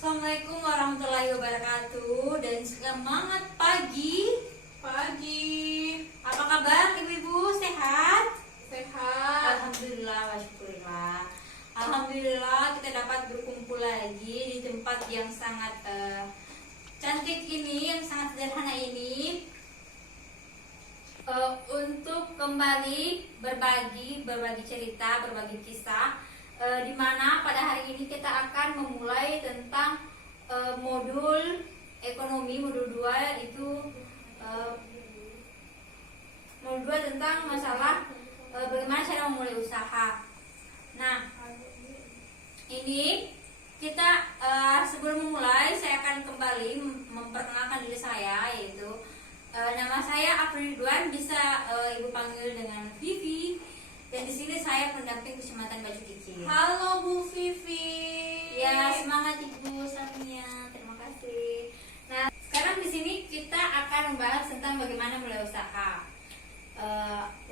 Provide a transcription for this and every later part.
Assalamualaikum warahmatullahi wabarakatuh dan semangat pagi. Apa kabar ibu-ibu, sehat? Alhamdulillah wa syukurillah. Alhamdulillah kita dapat berkumpul lagi di tempat yang sangat cantik ini, yang sangat sederhana ini, untuk kembali berbagi cerita, berbagi kisah, di mana pada hari ini kita akan memulai tentang modul ekonomi, modul 2, itu modul 2 tentang masalah bagaimana cara memulai usaha. Nah, ini kita sebelum memulai saya akan kembali memperkenalkan diri saya, yaitu nama saya April Ridwan, bisa ibu panggil dengan Vivi. Dan di sini saya pendamping Kecamatan Baju Kikil. Halo Bu Vivi. Ya, semangat Ibu Samia. Terima kasih. Nah, sekarang di sini kita akan membahas tentang bagaimana mulai usaha.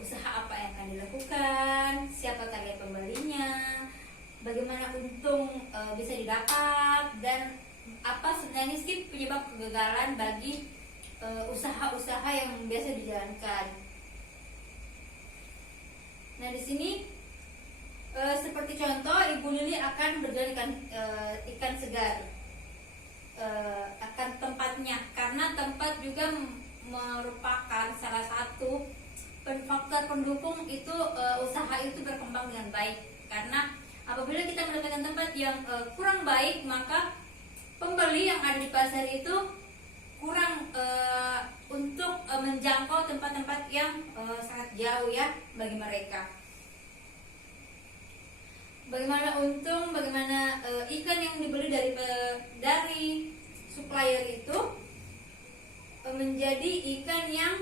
Usaha apa yang akan dilakukan, siapa target pembelinya, bagaimana untung bisa didapat, dan apa sebenarnya sih penyebab kegagalan bagi usaha-usaha yang biasa dijalankan. Nah, di sini seperti contoh, Ibu Lili akan berjualan ikan segar. Akan tempatnya, karena tempat juga merupakan salah satu faktor pendukung itu usaha itu berkembang dengan baik. Karena apabila kita mendapatkan tempat yang kurang baik, maka pembeli yang ada di pasar itu kurang untuk menjangkau tempat-tempat yang sangat jauh ya bagi mereka. Bagaimana untung, bagaimana ikan yang dibeli dari supplier itu menjadi ikan yang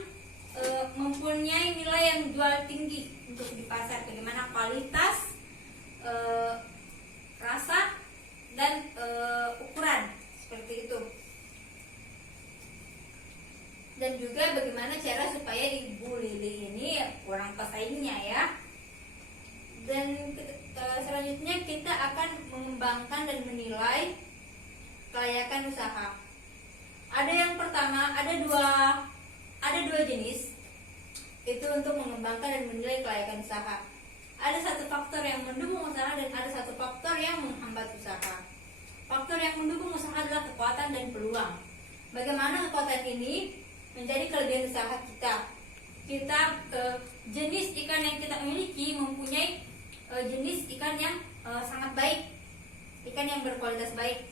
mempunyai nilai yang jual tinggi untuk di pasar. Bagaimana kualitas, rasa, dan ukuran seperti itu. Dan juga bagaimana cara supaya Ibu Lili ini kurang pesaingnya ya. Dan selanjutnya kita akan mengembangkan dan menilai kelayakan usaha. Ada yang pertama, ada dua jenis itu untuk mengembangkan dan menilai kelayakan usaha. Ada satu faktor yang mendukung usaha dan ada satu faktor yang menghambat usaha. Faktor yang mendukung usaha adalah kekuatan dan peluang. Bagaimana kekuatan ini menjadi kelebihan usaha kita. Jenis ikan yang kita miliki mempunyai jenis ikan yang sangat baik, ikan yang berkualitas baik.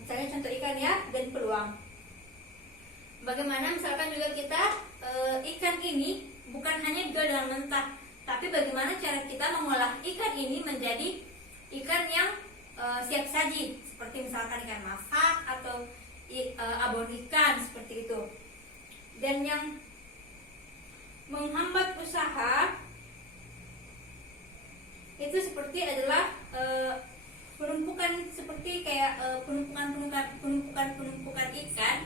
Misalnya contoh ikan ya, dan peluang. Bagaimana misalkan juga kita ikan ini bukan hanya dijual dengan mentah, tapi bagaimana cara kita mengolah ikan ini menjadi ikan yang siap saji, seperti misalkan ikan masak atau abon ikan seperti itu. Dan yang menghambat usaha itu seperti adalah penumpukan, seperti kayak penumpukan ikan,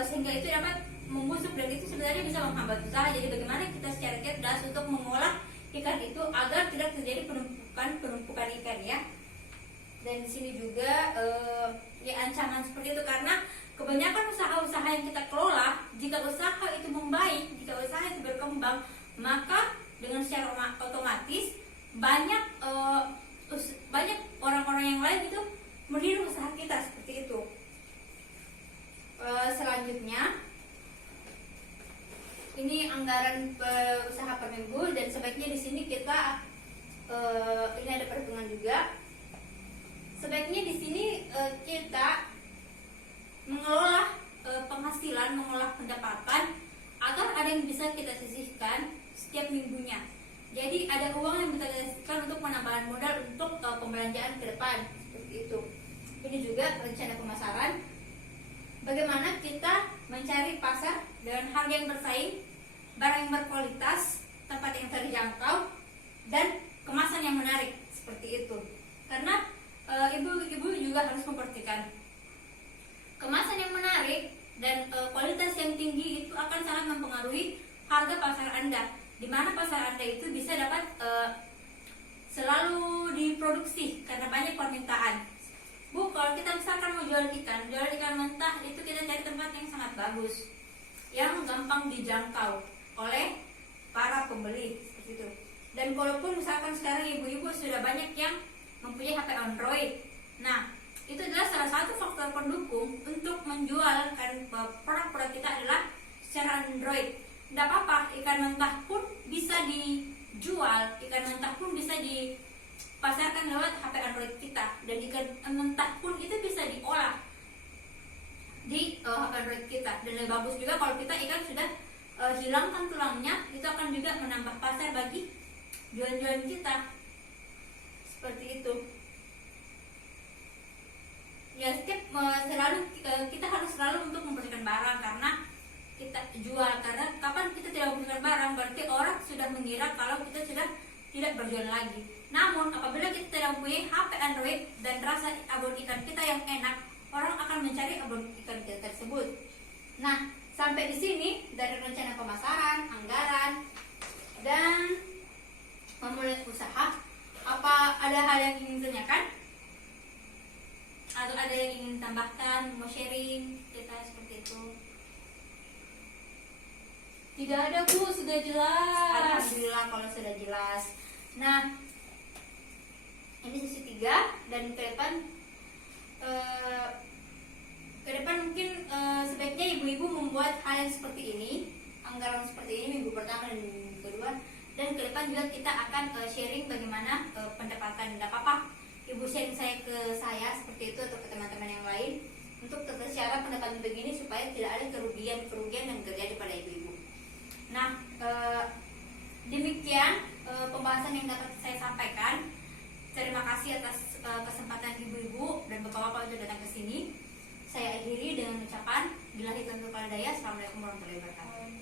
sehingga itu dapat membusuk dan itu sebenarnya bisa menghambat usaha. Jadi bagaimana kita secara cerdas untuk mengolah ikan itu agar tidak terjadi penumpukan ikan ya. Dan di sini juga ya ancaman seperti itu, karena kebanyakan usaha-usaha yang kita kelola, jika usaha itu membaik, jika usaha itu berkembang, maka dengan secara otomatis banyak orang-orang yang lain itu meniru usaha kita seperti itu. Selanjutnya, ini anggaran usaha per minggu, dan sebaiknya di sini kita ini ada perhitungan juga. Sebaiknya di sini kita mengelola penghasilan, mengelola pendapatan agar ada yang bisa kita sisihkan setiap minggunya. Jadi ada uang yang bisa kita sisihkan untuk penambahan modal untuk pembelanjaan ke depan seperti itu. Ini juga rencana pemasaran. Bagaimana kita mencari pasar dengan harga yang bersaing, barang yang berkualitas, tempat yang terjangkau, dan kemasan yang menarik seperti itu. Karena ibu-ibu juga harus memperhatikan kemasan yang menarik dan kualitas yang tinggi itu akan sangat mempengaruhi harga pasar Anda, di mana pasar Anda itu bisa dapat selalu diproduksi karena banyak permintaan. Bu, kalau kita misalkan mau jualan ikan mentah itu kita cari tempat yang sangat bagus, yang gampang dijangkau oleh para pembeli seperti itu. Dan kalaupun misalkan sekarang ibu-ibu sudah banyak yang mempunyai HP Android, nah itu adalah salah satu faktor pendukung untuk menjual produk-produk kita adalah secara Android. Tidak apa-apa, ikan mentah pun bisa dijual, ikan mentah pun bisa dipasarkan lewat HP Android kita, dan ikan mentah pun itu bisa diolah di HP Android kita. Dan lebih bagus juga kalau kita ikan sudah hilangkan tulangnya, itu akan juga menambah pasar bagi jualan-jualan kita seperti itu. Ya, kita harus selalu untuk membersihkan barang karena kita jual, karena kapan kita tidak membersihkan barang berarti orang sudah mengira kalau kita sudah tidak berjualan lagi. Namun apabila kita tidak mempunyai HP Android dan rasa abon ikan kita yang enak, orang akan mencari abon ikan kita tersebut. Nah, sampai di sini dari rencana pemasaran, anggaran, dan memulai usaha. Apa ada hal yang ingin ditanyakan? Atau ada yang ingin tambahkan, mau sharing cerita seperti itu? Tidak ada Bu, sudah jelas. Alhamdulillah kalau sudah jelas. Nah, ini sesi 3 dan ke depan mungkin sebaiknya ibu-ibu membuat hal yang seperti ini, anggaran seperti ini minggu pertama dan minggu kedua, dan ke depan juga kita akan sharing bagaimana pendapatan. Tidak apa-apa ibu sharing saya ke saya seperti itu atau ke teman-teman yang lain untuk tata cara pendapatan begini supaya tidak ada kerugian yang terjadi pada ibu-ibu. Nah, demikian pembahasan yang dapat saya sampaikan. Terima kasih atas kesempatan ibu-ibu dan bapak-bapak untuk datang ke sini. Saya akhiri dengan ucapan billahi taufiq wal hidayah. Assalamualaikum warahmatullahi wabarakatuh.